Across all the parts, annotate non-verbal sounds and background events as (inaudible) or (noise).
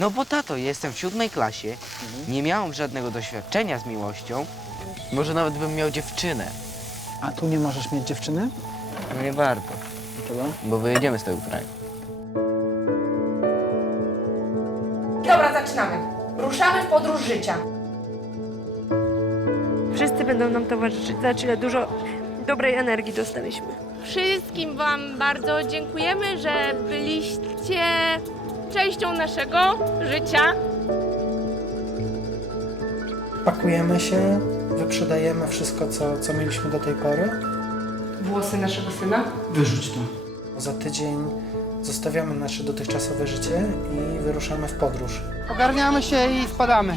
No bo tato, jestem w siódmej klasie, nie miałem żadnego doświadczenia z miłością. Może nawet bym miał dziewczynę. A tu nie możesz mieć dziewczyny? No nie warto, Dlaczego? bo wyjedziemy z tego kraju. Dobra, zaczynamy. Ruszamy w podróż życia. Wszyscy będą nam towarzyszyć. Zobacz, ile dużo dobrej energii dostaliśmy. Wszystkim Wam bardzo dziękujemy, że byliście częścią naszego życia. Pakujemy się, wyprzedajemy wszystko, co, co mieliśmy do tej pory. Włosy naszego syna. Wyrzuć to. Za tydzień zostawiamy nasze dotychczasowe życie i wyruszamy w podróż. Ogarniamy się i spadamy.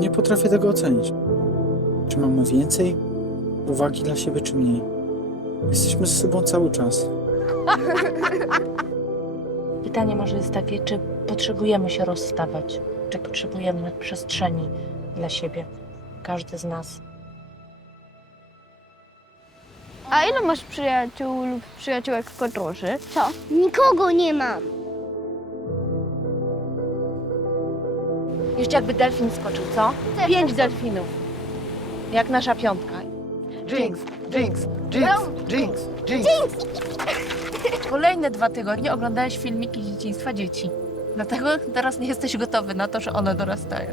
Nie potrafię tego ocenić. Czy mamy więcej uwagi dla siebie, czy mniej? Jesteśmy ze sobą cały czas. (laughs) Pytanie może jest takie, czy potrzebujemy się rozstawać, czy potrzebujemy przestrzeni dla siebie, każdy z nas. A ile masz przyjaciół lub przyjaciółek w podróży? Co? Nikogo nie mam. Jeszcze jakby delfin skoczył, co? Pięć delfinów. Jak nasza piątka. Jinx, jinx, jinx, jinx, jinx. (laughs) Kolejne dwa tygodnie oglądałeś filmiki z dzieciństwa dzieci. Dlatego teraz nie jesteś gotowy na to, że one dorastają.